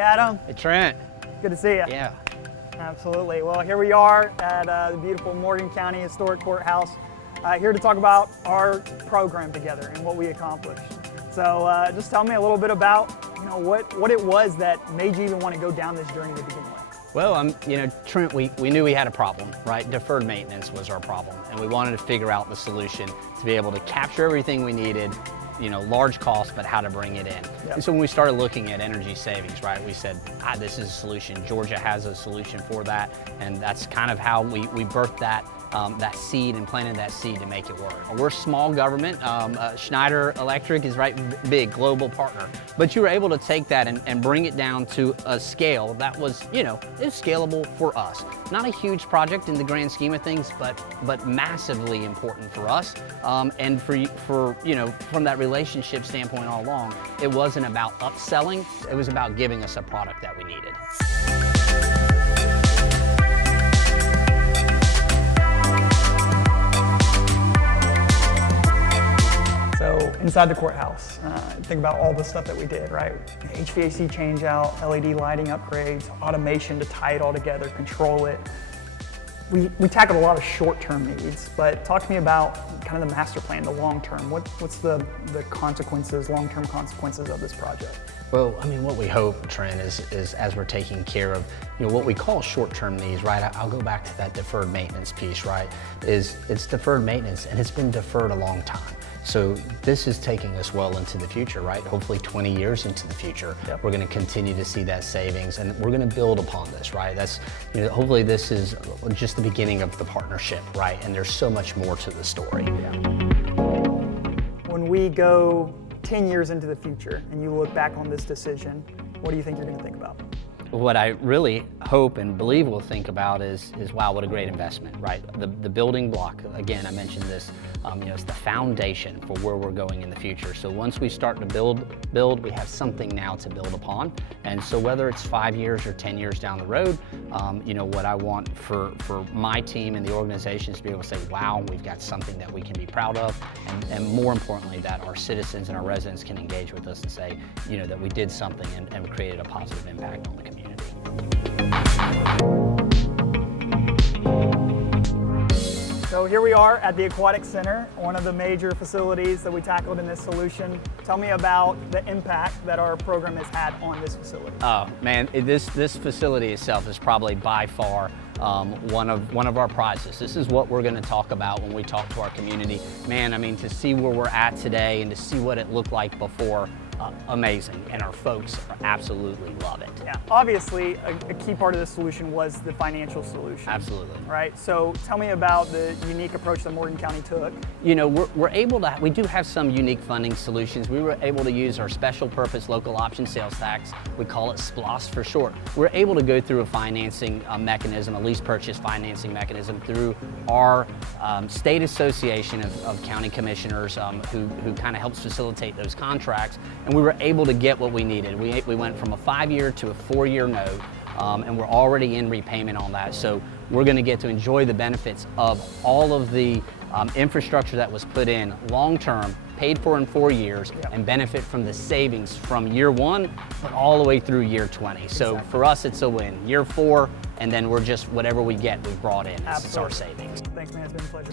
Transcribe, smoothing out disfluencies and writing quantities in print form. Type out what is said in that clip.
Adam. Hey, Trent. Good to see you. Yeah. Absolutely. Well, here we are at the beautiful Morgan County Historic Courthouse, here to talk about our program together and what we accomplished. So just tell me a little bit about what it was that made you even want to go down this journey to begin with. Well, Trent, we knew we had a problem, right? Deferred maintenance was our problem, and we wanted to figure out the solution to be able to capture everything we needed, large cost, but how to bring it in. Yep. And so when we started looking at energy savings, right, we said, this is a solution. Georgia has a solution for that, and that's kind of how we birthed that seed and planted that seed to make it work. We're small government. Schneider Electric is big global partner, but you were able to take that and bring it down to a scale that was, is scalable for us. Not a huge project in the grand scheme of things, but massively important for us. And from that relationship standpoint all along, it wasn't about upselling. It was about giving us a product that we needed. So inside the courthouse, think about all the stuff that we did, right? HVAC change out, LED lighting upgrades, automation to tie it all together, control it. We tackled a lot of short-term needs, but talk to me about kind of the master plan, the long-term. What's the consequences, long-term consequences of this project? Well, what we hope, Trent, is as we're taking care of, what we call short-term needs, right? I'll go back to that deferred maintenance piece, right? It's deferred maintenance, and it's been deferred a long time. So this is taking us well into the future, right? Hopefully 20 years into the future, Yep. We're going to continue to see that savings, and we're going to build upon this, right? That's, hopefully this is just the beginning of the partnership, right? And there's so much more to the story. Yeah. When we go 10 years into the future and you look back on this decision, what do you think you're going to think about? What I really hope and believe we'll think about is wow, what a great investment, right? The building block, again, I mentioned this, it's the foundation for where we're going in the future. So once we start to build, we have something now to build upon. And so whether it's 5 years or 10 years down the road, what I want for my team and the organization is to be able to say, wow, we've got something that we can be proud of, and more importantly, that our citizens and our residents can engage with us and say, that we did something and created a positive impact on the community. So here we are at the Aquatic Center, one of the major facilities that we tackled in this solution. Tell me about the impact that our program has had on this facility. Oh man, this facility itself is probably by far one of our prizes. This is what we're going to talk about when we talk to our community. Man, to see where we're at today and to see what it looked like before, amazing, and our folks absolutely love it. Yeah, obviously a key part of the solution was the financial solution. Absolutely. Right, so tell me about the unique approach that Morgan County took. We do have some unique funding solutions. We were able to use our special purpose local option sales tax. We call it SPLOST for short. We're able to go through a financing mechanism, a lease purchase financing mechanism through our state association of county commissioners who kind of helps facilitate those contracts. And we were able to get what we needed. We went from a 5-year to a 4-year note, and we're already in repayment on that. So we're going to get to enjoy the benefits of all of the infrastructure that was put in long-term, paid for in 4 years, Yep. and benefit from the savings from year 1, but all the way through year 20. So Exactly. for us, it's a win. Year 4, and then we're just, whatever we get, we brought in. It's our Absolutely. savings. Thanks, man. It's been a pleasure.